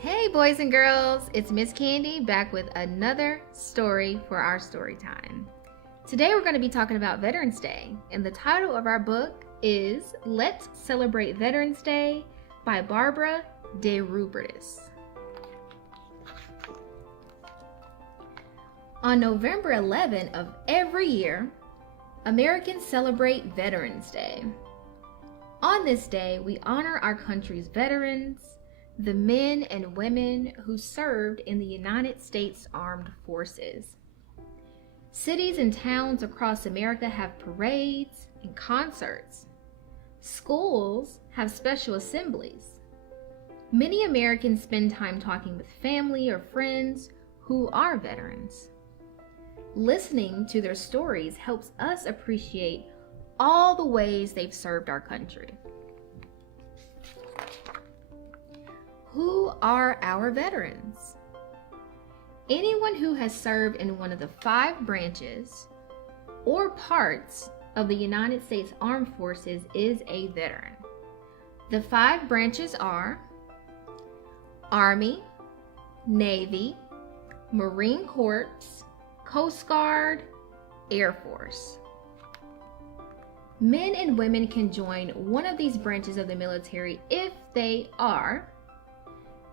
Hey boys and girls, it's Miss Candy back with another story for our story time. Today we're going to be talking about Veterans Day, and the title of our book is Let's Celebrate Veterans Day by Barbara de Rupertus. On November 11 of every year, Americans celebrate Veterans Day. On this day, we honor our country's veterans, the men and women who served in the United States Armed Forces. Cities and towns across America have parades and concerts. Schools have special assemblies. Many Americans spend time talking with family or friends who are veterans. Listening to their stories helps us appreciate all the ways they've served our country. Who are our veterans? Anyone who has served in one of the 5 branches or parts of the United States Armed Forces is a veteran. The 5 branches are Army, Navy, Marine Corps, Coast Guard, Air Force. Men and women can join one of these branches of the military if they are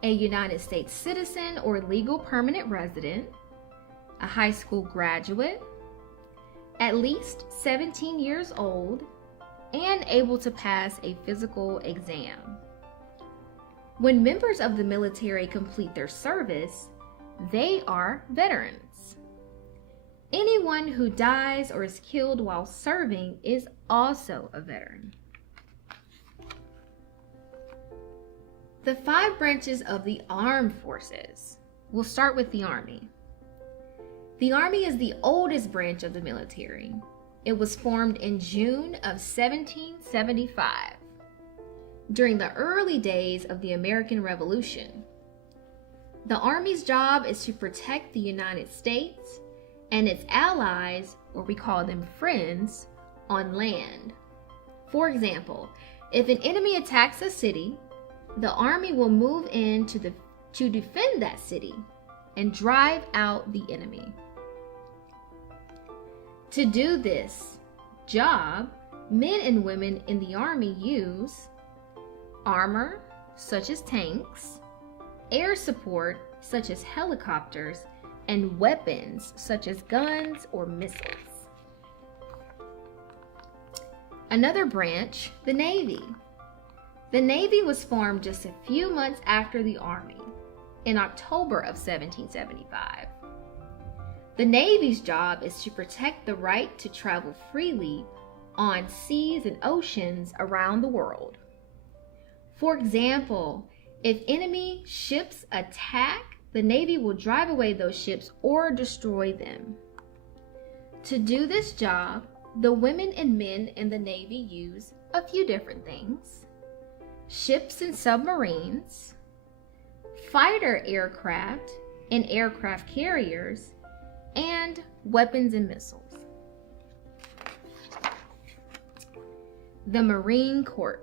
a United States citizen or legal permanent resident, a high school graduate, at least 17 years old, and able to pass a physical exam. When members of the military complete their service, they are veterans. Anyone who dies or is killed while serving is also a veteran. The 5 branches of the armed forces. We'll start with the Army. The Army is the oldest branch of the military. It was formed in June of 1775, during the early days of the American Revolution. The Army's job is to protect the United States and its allies, or we call them friends, on land. For example, if an enemy attacks a city, the Army will move in to defend that city and drive out the enemy. To do this job, men and women in the Army use armor, such as tanks, air support, such as helicopters, and weapons, such as guns or missiles. Another branch, the Navy. The Navy was formed just a few months after the Army, in October of 1775. The Navy's job is to protect the right to travel freely on seas and oceans around the world. For example, if enemy ships attack, the Navy will drive away those ships or destroy them. To do this job, the women and men in the Navy use a few different things: ships and submarines, fighter aircraft and aircraft carriers, and weapons and missiles. The Marine Corps.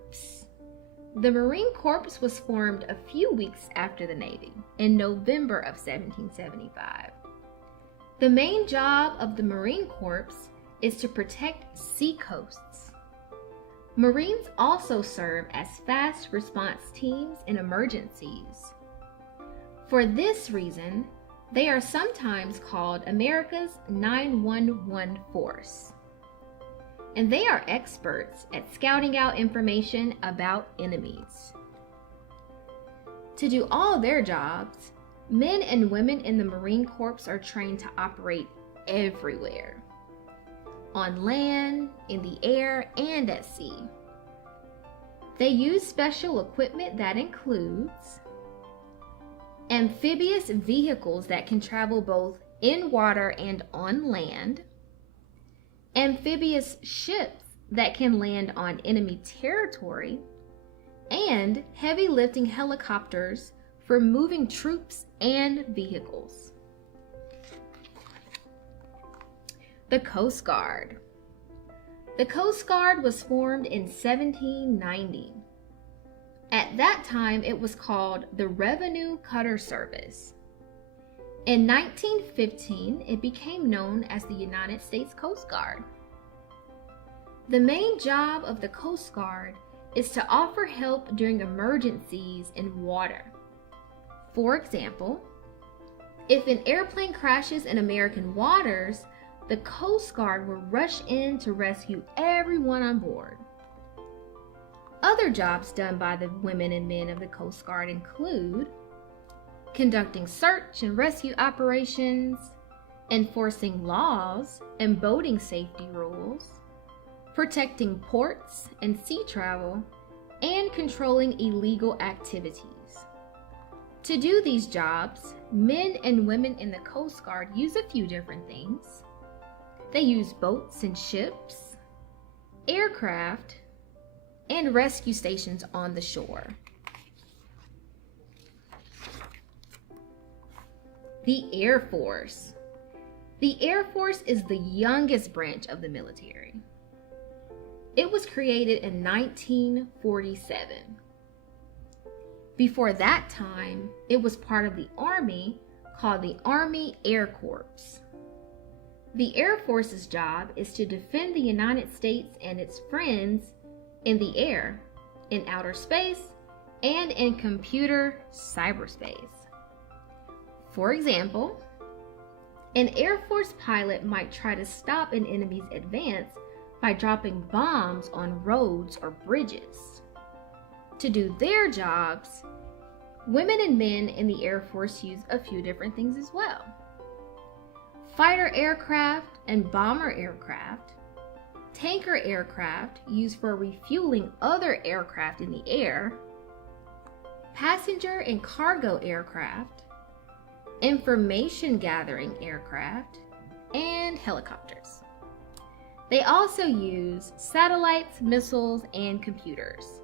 The Marine Corps was formed a few weeks after the Navy, in November of 1775. The main job of the Marine Corps is to protect seacoasts. Marines also serve as fast response teams in emergencies. For this reason, they are sometimes called America's 911 force. And they are experts at scouting out information about enemies. To do all their jobs, men and women in the Marine Corps are trained to operate everywhere: on land, in the air, and at sea. They use special equipment that includes amphibious vehicles that can travel both in water and on land, amphibious ships that can land on enemy territory, and heavy lifting helicopters for moving troops and vehicles. The Coast Guard. The Coast Guard was formed in 1790. At that time, it was called the Revenue Cutter Service. In 1915, it became known as the United States Coast Guard. The main job of the Coast Guard is to offer help during emergencies in water. For example, if an airplane crashes in American waters, the Coast Guard will rush in to rescue everyone on board. Other jobs done by the women and men of the Coast Guard include conducting search and rescue operations, enforcing laws and boating safety rules, protecting ports and sea travel, and controlling illegal activities. To do these jobs, men and women in the Coast Guard use a few different things. They use boats and ships, aircraft, and rescue stations on the shore. The Air Force. The Air Force is the youngest branch of the military. It was created in 1947. Before that time, it was part of the Army called the Army Air Corps. The Air Force's job is to defend the United States and its friends in the air, in outer space, and in computer cyberspace. For example, an Air Force pilot might try to stop an enemy's advance by dropping bombs on roads or bridges. To do their jobs, women and men in the Air Force use a few different things as well. Fighter aircraft and bomber aircraft, tanker aircraft used for refueling other aircraft in the air, passenger and cargo aircraft, information gathering aircraft, and helicopters. They also use satellites, missiles, and computers.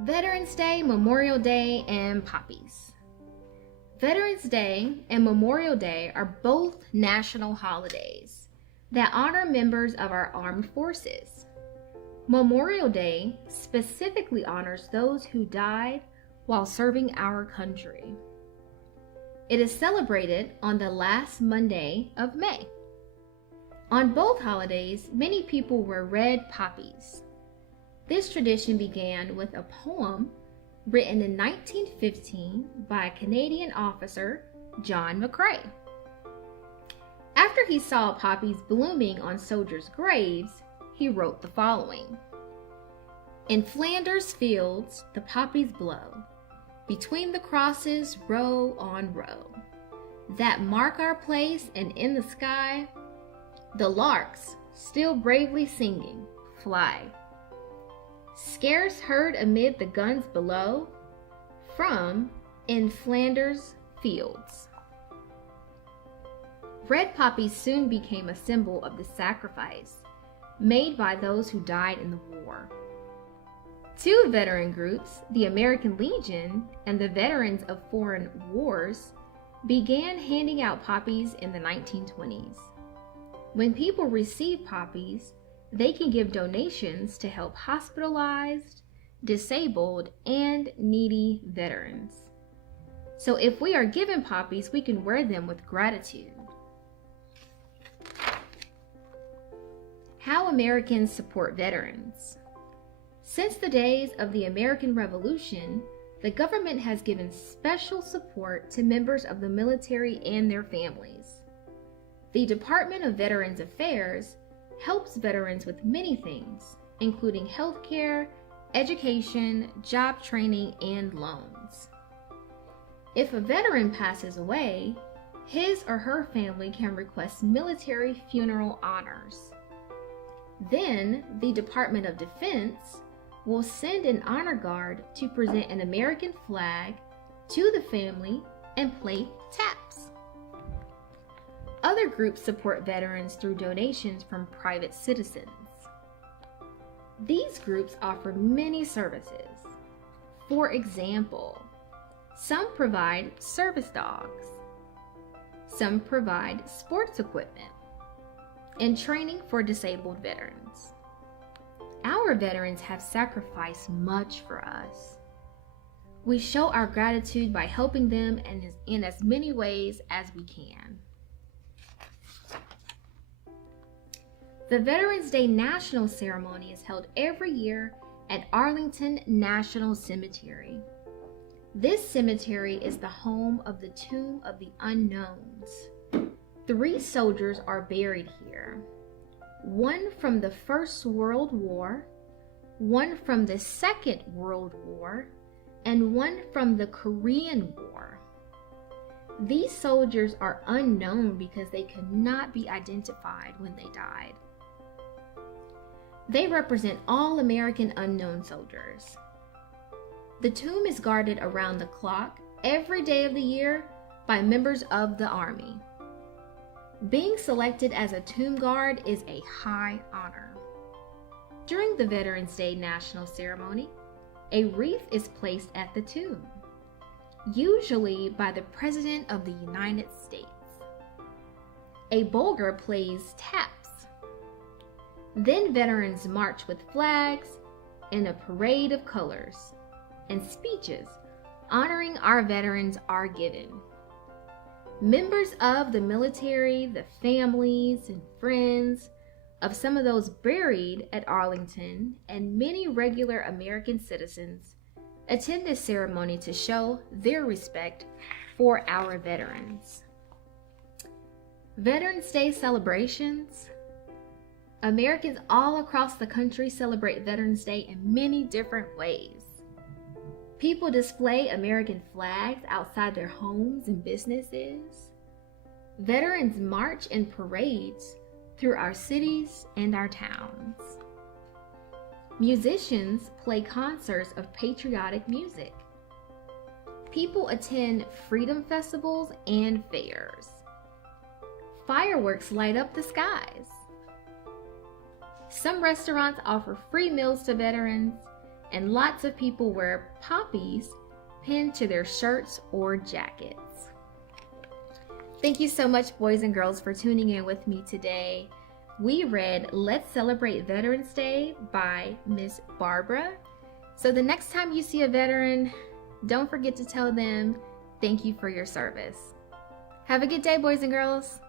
Veterans Day, Memorial Day, and poppies. Veterans Day and Memorial Day are both national holidays that honor members of our armed forces. Memorial Day specifically honors those who died while serving our country. It is celebrated on the last Monday of May. On both holidays, many people wear red poppies. This tradition began with a poem written in 1915 by a Canadian officer, John McCrae. After he saw poppies blooming on soldiers' graves, he wrote the following: "In Flanders fields the poppies blow, between the crosses row on row, that mark our place, and in the sky the larks, still bravely singing, fly. Scarce heard amid the guns below, from in Flanders fields." Red poppies soon became a symbol of the sacrifice made by those who died in the war. Two veteran groups, the American Legion and the Veterans of Foreign Wars, began handing out poppies in the 1920s. When people receive poppies, they can give donations to help hospitalized, disabled, and needy veterans. So if we are given poppies, we can wear them with gratitude. How Americans support veterans. Since the days of the American Revolution, the government has given special support to members of the military and their families. The Department of Veterans Affairs helps veterans with many things, including health care, education, job training, and loans. If a veteran passes away, his or her family can request military funeral honors. Then, the Department of Defense will send an honor guard to present an American flag to the family and play taps. Other groups support veterans through donations from private citizens. These groups offer many services. For example, some provide service dogs, some provide sports equipment, and training for disabled veterans. Our veterans have sacrificed much for us. We show our gratitude by helping them in as many ways as we can. The Veterans Day National Ceremony is held every year at Arlington National Cemetery. This cemetery is the home of the Tomb of the Unknowns. 3 soldiers are buried here. 1 from the First World War, 1 from the Second World War, and 1 from the Korean War. These soldiers are unknown because they could not be identified when they died. They represent all American unknown soldiers. The tomb is guarded around the clock every day of the year by members of the Army. Being selected as a tomb guard is a high honor. During the Veterans Day National Ceremony, a wreath is placed at the tomb, usually by the President of the United States. A bulgar plays taps. Then veterans march with flags and a parade of colors, and speeches honoring our veterans are given. Members of the military, the families and friends of some of those buried at Arlington, and many regular American citizens attend this ceremony to show their respect for our veterans. Veterans Day celebrations. Americans all across the country celebrate Veterans Day in many different ways. People display American flags outside their homes and businesses. Veterans march in parades through our cities and our towns. Musicians play concerts of patriotic music. People attend freedom festivals and fairs. Fireworks light up the skies. Some restaurants offer free meals to veterans, and lots of people wear poppies pinned to their shirts or jackets. Thank you so much, boys and girls, for tuning in with me today. We read Let's Celebrate Veterans Day by Miss Barbara. So the next time you see a veteran, don't forget to tell them thank you for your service. Have a good day, boys and girls.